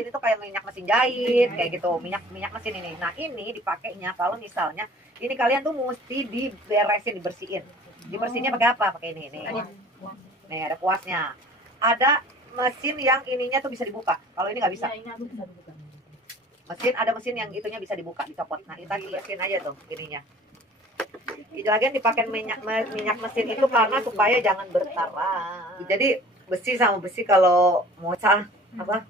mesin itu kayak minyak mesin jahit, kayak gitu, minyak mesin ini. Nah ini dipakainya kalau misalnya ini kalian tuh mesti diberesin, dibersihinnya pakai apa? Pakai ini. Nih ada kuasnya. Ada mesin yang ininya tuh bisa dibuka. Kalau ini nggak bisa. Ada mesin yang itunya bisa dibuka, dicopot. Nah kita bersihin aja tuh ininya. Lagian dipakai minyak mesin itu karena supaya jangan berkarat. Jadi besi sama besi kalau mau apa?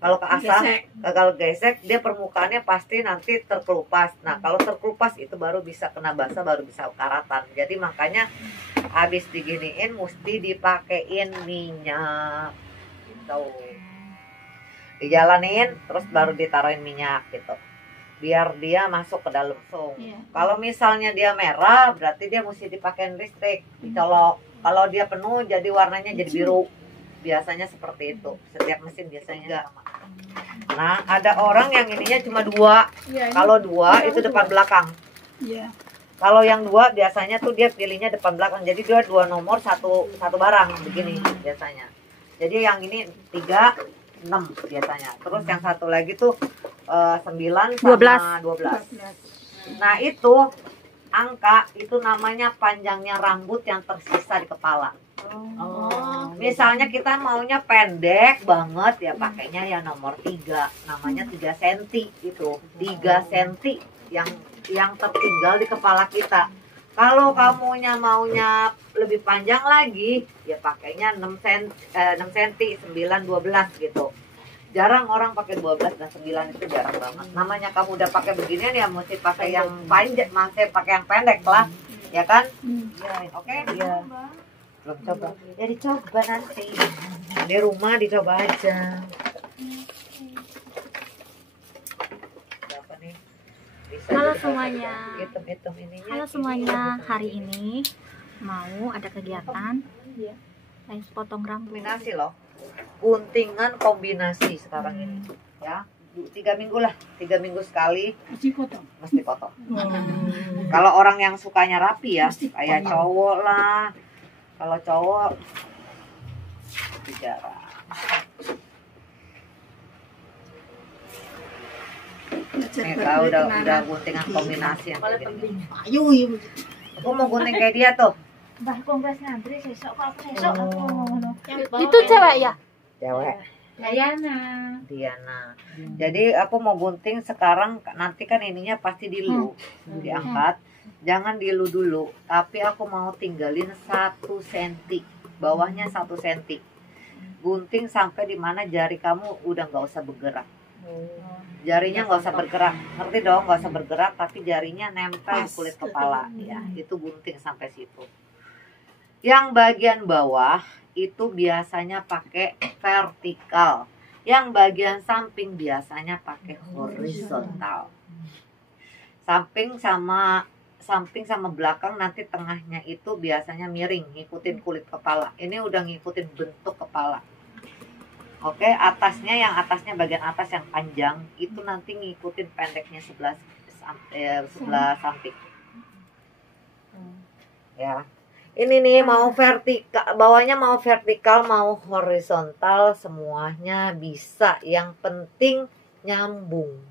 Kalau keasah, kalau gesek, dia permukaannya pasti nanti terkelupas. Nah kalau terkelupas itu baru bisa kena basah, baru bisa karatan. Jadi makanya habis diginiin mesti dipakein minyak gitu. Dijalanin terus baru ditaruhin minyak gitu, biar dia masuk ke dalam langsung. Kalau misalnya dia merah berarti dia mesti dipakein listrik, dicolok. Kalau dia penuh jadi warnanya jadi biru, biasanya seperti itu. Setiap mesin biasanya sama. Nah ada orang yang ininya cuma 2. Kalau 2 itu depan belakang. Kalau yang 2 biasanya tuh dia pilihnya depan belakang. Jadi dia 2 nomor satu barang begini biasanya. Jadi yang ini 3, 6 biasanya. Terus yang satu lagi tuh 9 sama 12. Nah itu angka itu namanya panjangnya rambut yang tersisa di kepala. Misalnya kita maunya pendek banget ya pakainya ya nomor 3, namanya 3 cm itu. 3 cm yang tertinggal di kepala kita. Kalau kamunya maunya lebih panjang lagi ya pakainya 6 cm, 9, 12 gitu. Jarang orang pakai 12 dan 9 itu jarang banget. Namanya kamu udah pakai beginian ya mesti pakai yang panjang, mesti pakai yang pendek lah. Ya kan? Oke? Iya. Belum coba. Ya dicoba nanti. Di rumah dicoba aja. Berapa nih? Halo semuanya. Hitung ininya. Halo semuanya. Hari ini mau ada kegiatan. Potong rambut. Kombinasi loh. Guntingan kombinasi sekarang ini. Ya. 3 minggu lah, 3 minggu sekali mesti potong. Kalau orang yang sukanya rapi ya, kayak cowok lah. Kalau cowok jarang. Nih tahu udah guntingan kombinasi yang kayak gini. Aku mau gunting kayak dia tuh. Mbah kongres ngantri sesok kok aku sesok aku ngono. Itu cewek ya? Cewek. Diana. Jadi aku mau gunting sekarang, nanti kan ininya pasti dilu, diangkat. Jangan dilu dulu, tapi aku mau tinggalin 1 cm, bawahnya 1 cm. Gunting sampai dimana jari kamu udah nggak usah bergerak. Jarinya nggak usah bergerak, ngerti dong? Nggak usah bergerak, tapi jarinya nempel di kulit kepala. Ya, itu gunting sampai situ. Yang bagian bawah itu biasanya pakai vertikal. Yang bagian samping biasanya pakai horizontal. Samping sama belakang, nanti tengahnya itu biasanya miring, ngikutin kulit kepala. Ini udah ngikutin bentuk kepala. Oke, yang atasnya bagian atas yang panjang itu nanti ngikutin pendeknya sebelah samping. Ya. Ini nih mau vertikal, bawahnya mau vertikal, mau horizontal, semuanya bisa. Yang penting nyambung.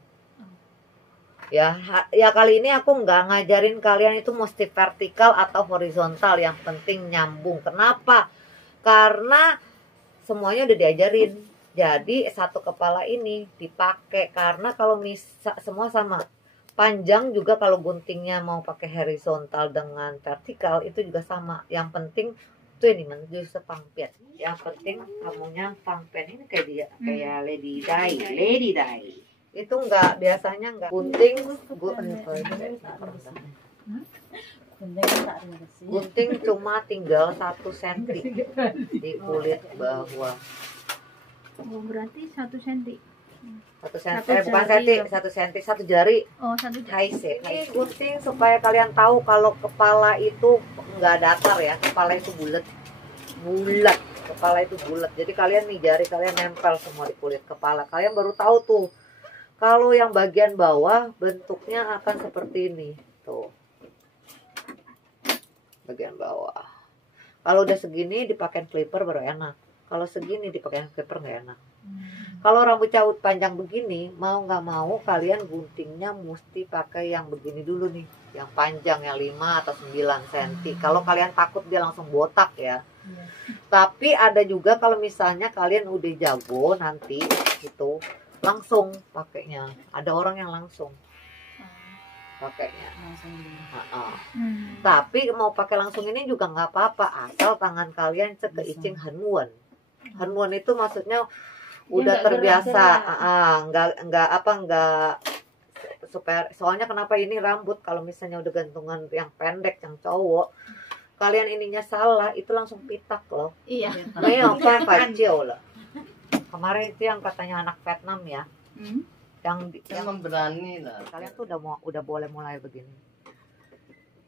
Ya kali ini aku nggak ngajarin kalian itu mesti vertikal atau horizontal, yang penting nyambung. Kenapa? Karena semuanya udah diajarin. Jadi satu kepala ini dipakai, karena kalau semua sama. Panjang juga kalau guntingnya mau pakai horizontal dengan vertikal itu juga sama. Yang penting tuh ini menuju sepangpian. Yang penting kamunya pangpian ini kayak dia, kayak Lady Di. Itu enggak, biasanya enggak gunting cuma tinggal 1 cm di kulit bawah. Berarti 1 cm. 1 cm, bukan cm, 1 cm, 1 jari. Oh, 1 jari. High shape. Ini gunting supaya kalian tahu kalau kepala itu enggak datar ya, kepala itu bulat. Kepala itu bulat. Jadi kalian nih jari kalian nempel semua di kulit kepala. Kalian baru tahu tuh. Kalau yang bagian bawah bentuknya akan seperti ini. Tuh. Bagian bawah. Kalau udah segini dipakai clipper baru enak. Kalau segini dipakai clipper nggak enak. Kalau rambut cabut panjang begini, mau nggak mau kalian guntingnya mesti pakai yang begini dulu nih, yang panjang yang 5 atau 9 cm. Kalau kalian takut dia langsung botak ya. Tapi ada juga kalau misalnya kalian udah jago nanti itu langsung pakainya. Ada orang yang langsung pakainya. Tapi mau pakai langsung ini juga nggak apa-apa, asal tangan kalian keicing hanuan. Hanuan itu maksudnya udah terbiasa, nggak supaya, soalnya kenapa ini rambut kalau misalnya udah gantungan yang pendek yang cowok, kalian ininya salah itu langsung pitak loh. Iya. Apa kacau loh. Kemarin itu yang katanya anak Vietnam ya, yang berani lah. Kalian tuh udah boleh mulai begini.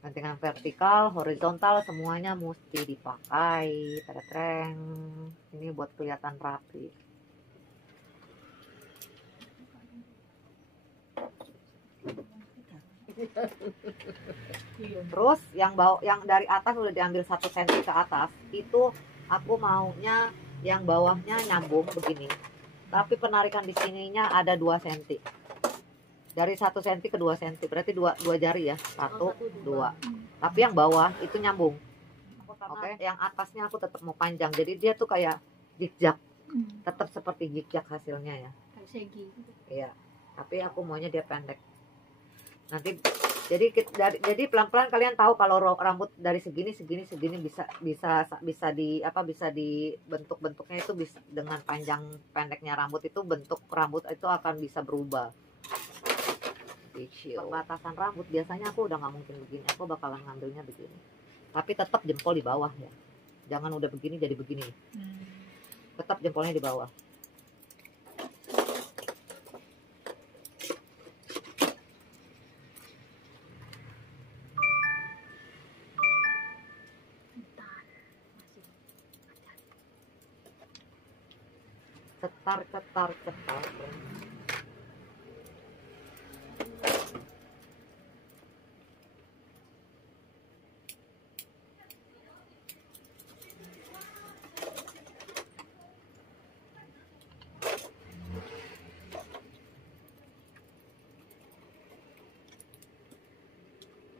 Gantungan vertikal, horizontal semuanya mesti dipakai. Tereng. Ini buat kelihatan rapi. Terus yang dari atas udah diambil 1 cm ke atas, itu aku maunya yang bawahnya nyambung begini. Tapi penarikan di sininya ada 2 cm. Dari 1 cm ke 2 cm, berarti dua jari ya. 1, 2. Tapi yang bawah itu nyambung. Oke, yang atasnya aku tetap mau panjang. Jadi dia tuh kayak zigzag. Tetap seperti zigzag hasilnya ya. Iya. Tapi aku maunya dia pendek. Nanti jadi pelan-pelan kalian tahu kalau rambut dari segini bisa dibentuk-bentuknya itu bisa dengan panjang pendeknya rambut itu, bentuk rambut itu akan bisa berubah. Batasan rambut biasanya aku udah nggak mungkin begini, aku bakalan ngambilnya begini. Tapi tetap jempol di bawah ya. Jangan udah begini jadi begini. Tetap jempolnya di bawah. Cetar.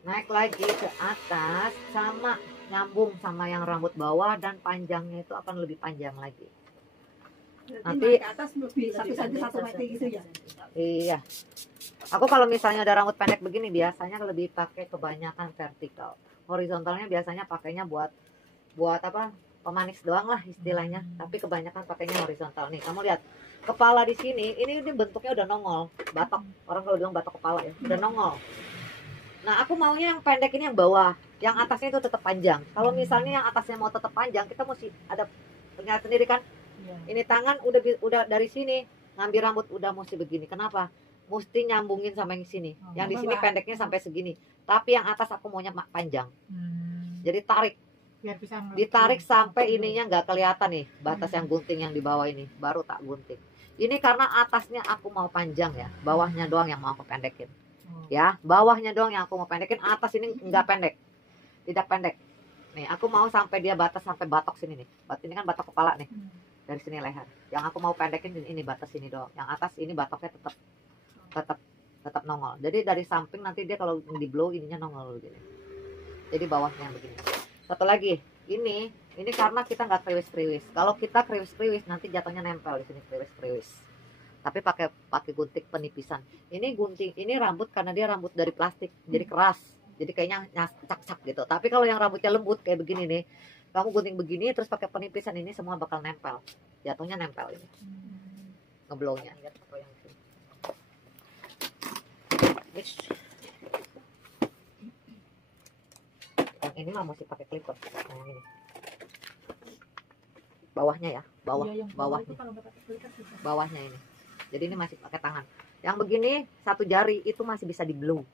Naik lagi ke atas sama nyambung sama yang rambut bawah, dan panjangnya itu akan lebih panjang lagi. Nanti ke atas lebih 1 cm gitu ya. Iya. Aku kalau misalnya ada rambut pendek begini biasanya lebih pakai kebanyakan vertikal. Horizontalnya biasanya pakainya buat apa? Pemanis doang lah istilahnya. Tapi kebanyakan pakainya horizontal. Nih, kamu lihat. Kepala di sini, ini bentuknya udah nongol. Batok. Orang kalau bilang batok kepala ya, udah nongol. Nah, aku maunya yang pendek ini yang bawah. Yang atasnya itu tetap panjang. Kalau misalnya yang atasnya mau tetap panjang, kita mesti ada, lihat sendiri kan? Ini tangan udah dari sini ngambil rambut udah mesti begini. Kenapa? Mesti nyambungin sama yang sini. Yang di sini pendeknya sampai segini. Tapi yang atas aku maunya panjang. Jadi tarik. Biar bisa Ditarik sampai ininya nggak kelihatan nih batas yang gunting yang di bawah ini. Baru tak gunting. Ini karena atasnya aku mau panjang ya. Bawahnya doang yang mau aku pendekin. Ya, bawahnya doang yang aku mau pendekin. Atas ini nggak pendek. Tidak pendek. Nih, aku mau sampai dia batas sampai batok sini nih. Ini kan batok kepala nih. Dari sini leher. Yang aku mau pendekin ini batas ini doang. Yang atas ini batoknya tetap nongol. Jadi dari samping nanti dia kalau di blow ininya nongol begini. Jadi bawahnya begini. Satu lagi, ini karena kita nggak kriwis-kriwis. Kalau kita kriwis-kriwis nanti jatuhnya nempel di sini kriwis-kriwis. Tapi pakai gunting penipisan. Ini rambut karena dia rambut dari plastik, jadi keras. Jadi kayaknya cak-cak gitu. Tapi kalau yang rambutnya lembut kayak begini nih, kamu gunting begini terus pakai penipisan, ini semua bakal nempel. Jatuhnya nempel ini. Ngeblownya. Lihat foto yang sini. Yang ini mah mesti pakai clipper. Yang ini. Bawahnya ya, bawahnya ini. Jadi ini masih pakai tangan. Yang begini 1 jari itu masih bisa di blow.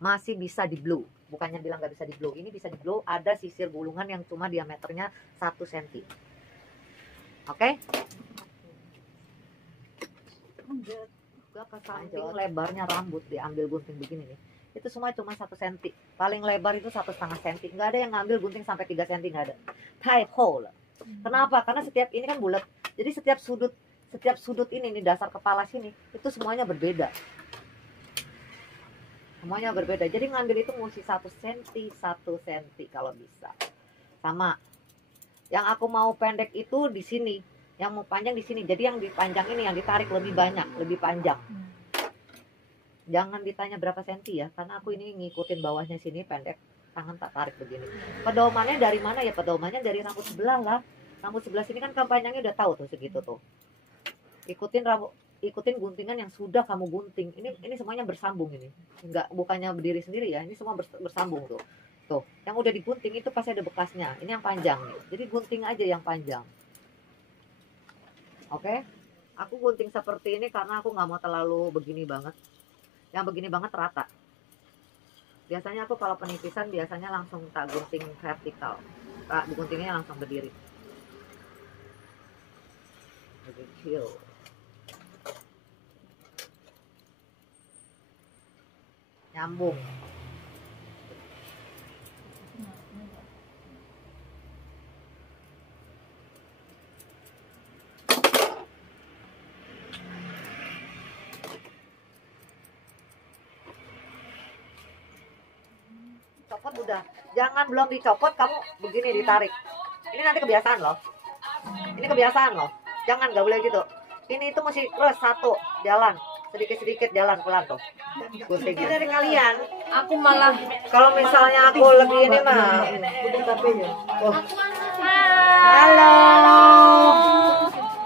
Masih bisa di blow. Bukannya bilang nggak bisa di blow. Ini bisa di blow. Ada sisir gulungan yang cuma diameternya 1 cm. Oke? Ke samping lebarnya rambut diambil gunting begini nih. Itu semua cuma 1 cm. Paling lebar itu 1,5 cm. Nggak ada yang ngambil gunting sampai 3 cm, nggak ada. Type hole. Kenapa? Karena ini kan bulat. Jadi setiap sudut setiap sudut ini nih, dasar kepala sini itu semuanya berbeda. Semuanya berbeda. Jadi ngambil itu mesti 1 cm, 1 cm kalau bisa. Sama. Yang aku mau pendek itu di sini, yang mau panjang di sini. Jadi yang dipanjang ini yang ditarik lebih banyak, lebih panjang. Jangan ditanya berapa senti ya, karena aku ini ngikutin bawahnya sini pendek, tangan tak tarik begini. Pedomannya dari mana ya? Pedomannya dari rambut sebelah lah. Rambut sebelah sini kan panjangnya udah tahu tuh segitu tuh. Ikutin guntingan yang sudah kamu gunting. Ini semuanya bersambung ini. Bukannya berdiri sendiri ya. Ini semua bersambung tuh. Tuh, yang udah digunting itu pasti ada bekasnya. Ini yang panjang nih. Jadi gunting aja yang panjang. Oke? Aku gunting seperti ini karena aku nggak mau terlalu begini banget. Yang begini banget rata. Biasanya aku kalau penipisan biasanya langsung tak gunting vertikal. Guntingnya langsung berdiri. Kecil. Nyambung. Copot udah. Jangan belum dicopot kamu begini ditarik. Ini nanti kebiasaan loh. Ini kebiasaan loh. Jangan, nggak boleh gitu. Ini itu mesti terus satu jalan. Sedikit-sedikit jalan pelan tuh. Gunting dari kalian. Aku malah Kalau misalnya aku lagi ini mah. Oh. Halo.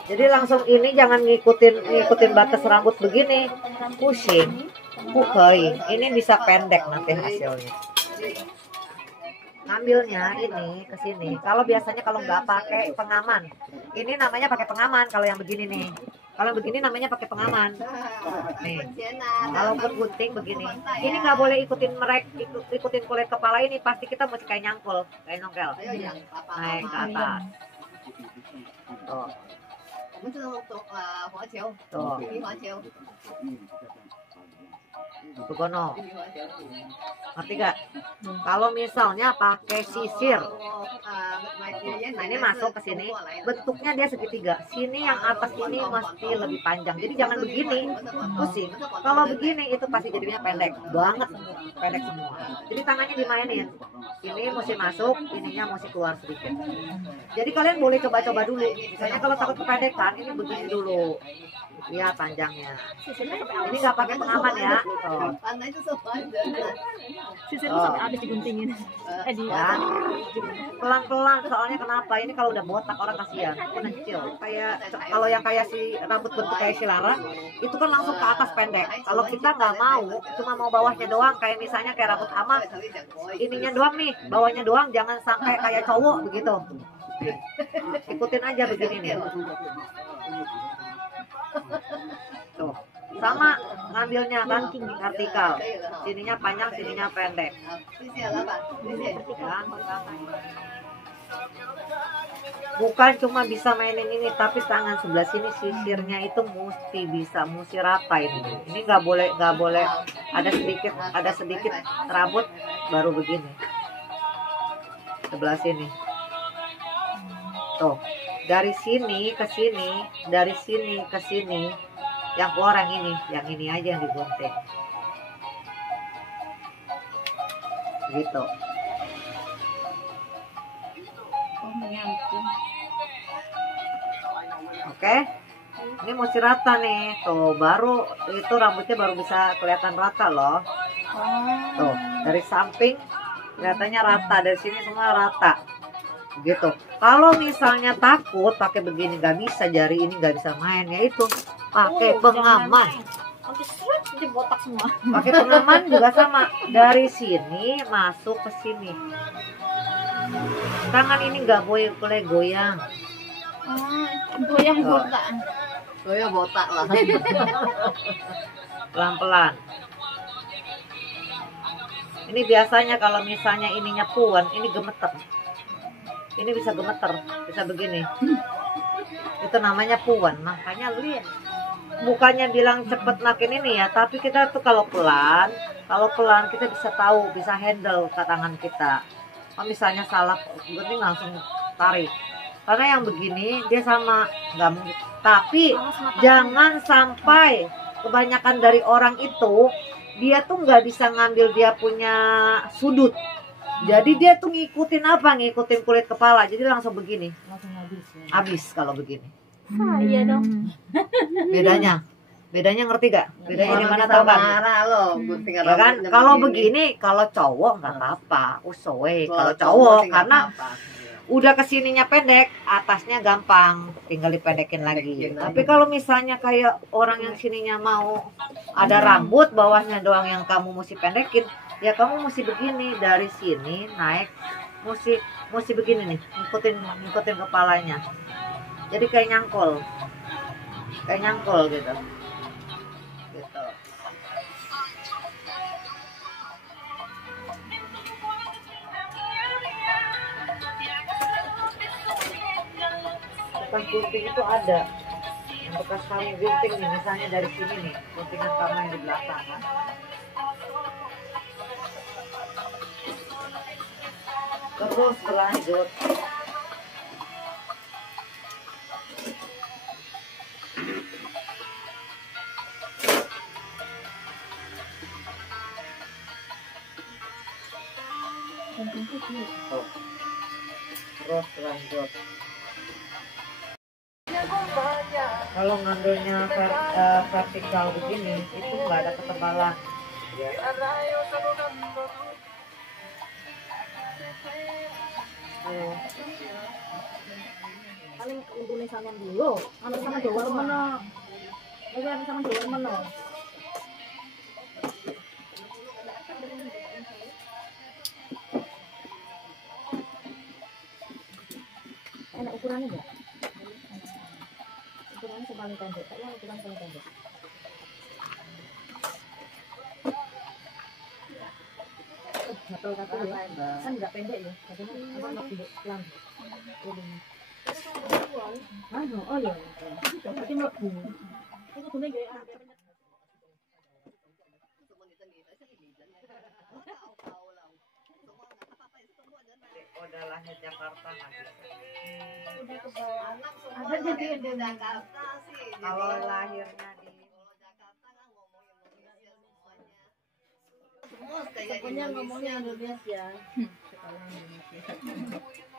Jadi langsung ini jangan ngikutin batas rambut begini. Pusing. Bukai. Ini bisa pendek nanti hasilnya. Ngambilnya ini ke sini. Kalau biasanya kalau nggak pakai pengaman. Ini namanya pakai pengaman kalau yang begini nih. Kalau begini namanya pakai pengaman. Nih, kalau gunting begini, ini nggak boleh ikutin kulit kepala ini. Pasti kita mesti kayak nyangkul, kayak nongkel, naik ke atas. Tuh. Tuh. Tugono. Ngerti gak? Kalau misalnya pakai sisir, nah ini masuk ke sini, bentuknya dia segitiga. Sini yang atas ini mesti lebih panjang. Jadi jangan begini, pusing. Kalau begini itu pasti jadinya pendek banget, pendek semua. Jadi tangannya dimainin. Ini mesti masuk, ininya mesti keluar sedikit. Jadi kalian boleh coba-coba dulu. Misalnya kalau takut kependekan, ini begini dulu. Iya panjangnya. Ini nggak pakai pengaman ya. Sisirnya sampai habis diguntingin. Ya. Pelan-pelan soalnya kenapa? Ini kalau udah botak orang kasihan. Ini kecil. Kayak kalau yang kayak si rambut bentuk kayak si Lara, itu kan langsung ke atas pendek. Kalau kita nggak mau, cuma mau bawahnya doang. Kayak misalnya kayak rambut Ama, ininya doang nih, bawahnya doang. Jangan sampai kayak cowok begitu. Ikutin aja begini nih. Tuh, sama ngambilnya kan vertikal. Sininya panjang, sininya pendek. Ya. Bukan cuma bisa mainin ini, tapi tangan sebelah sini sisirnya itu mesti rata ini. Ini nggak boleh ada sedikit rambut baru begini. Sebelah sini. Tuh. Dari sini ke sini, dari sini ke sini, yang keluar yang ini aja yang digunting. Gitu. Oke, ini mesti rata nih, tuh baru itu rambutnya baru bisa kelihatan rata loh. Tuh dari samping kelihatannya rata, dari sini semua rata. Gitu. Kalau misalnya takut pakai begini nggak bisa, jari ini nggak bisa main, ya itu pakai pengaman. Jadi botak semua. Pakai pengaman juga sama, dari sini masuk ke sini. Tangan ini nggak boleh goyang. Goyang botak. Goyang botak lah. Pelan-pelan. Ini biasanya kalau misalnya ininya puan, ini gemeter. Ini bisa gemeter, bisa begini. Itu namanya puan. Makanya lihat, bukannya bilang cepet makin ini ya, tapi kita tuh kalau pelan kita bisa tahu, bisa handle ke tangan kita. Kalau misalnya salah gunting langsung tarik. Karena yang begini dia sama, nggak mungkin. Tapi jangan sampai kebanyakan dari orang itu dia tuh nggak bisa ngambil dia punya sudut. Jadi dia tuh ngikutin apa? Ngikutin kulit kepala. Jadi langsung begini. Langsung habis ya. Habis kalau begini. Iya dong. Bedanya ngerti gak? Bedanya di mana tahu kan? Ya kan? Kalau begini, kalau cowok nggak apa-apa, usowe. Kalau cowok karena udah kesininya pendek, atasnya gampang, tinggal dipendekin lagi. Tapi kalau misalnya kayak orang yang sininya mau ada rambut, bawahnya doang yang kamu mesti pendekin, ya kamu mesti begini dari sini naik, mesti begini nih, ngikutin kepalanya. Jadi kayak nyangkul gitu. Bekas gunting itu ada, yang bekas kamu gunting nih, misalnya dari sini nih, guntingan kamu yang di belakang kan. Terus berlanjut. Terus lanjut. Kalau ngambilnya vertikal begini itu nggak ada ketebalan. Ya. Paling untungnya sama dulu, sama Jawa mana? Lagi sama Jawa mana? Enak ukurannya enggak? Ukurannya paling pendek, kayaknya ukuran paling pendek. Gatel ya, kan enggak pendek ya, katanya apa pendek pelan. Oh iya, berarti mlebu. Itu kuning kayak Udah lahir Jakarta nggak bisa. udah kebayang. Ada jadi di Jakarta sih. Kalau lahirnya di Pokoknya ngomongnya Indonesia. Sekolah Indonesia.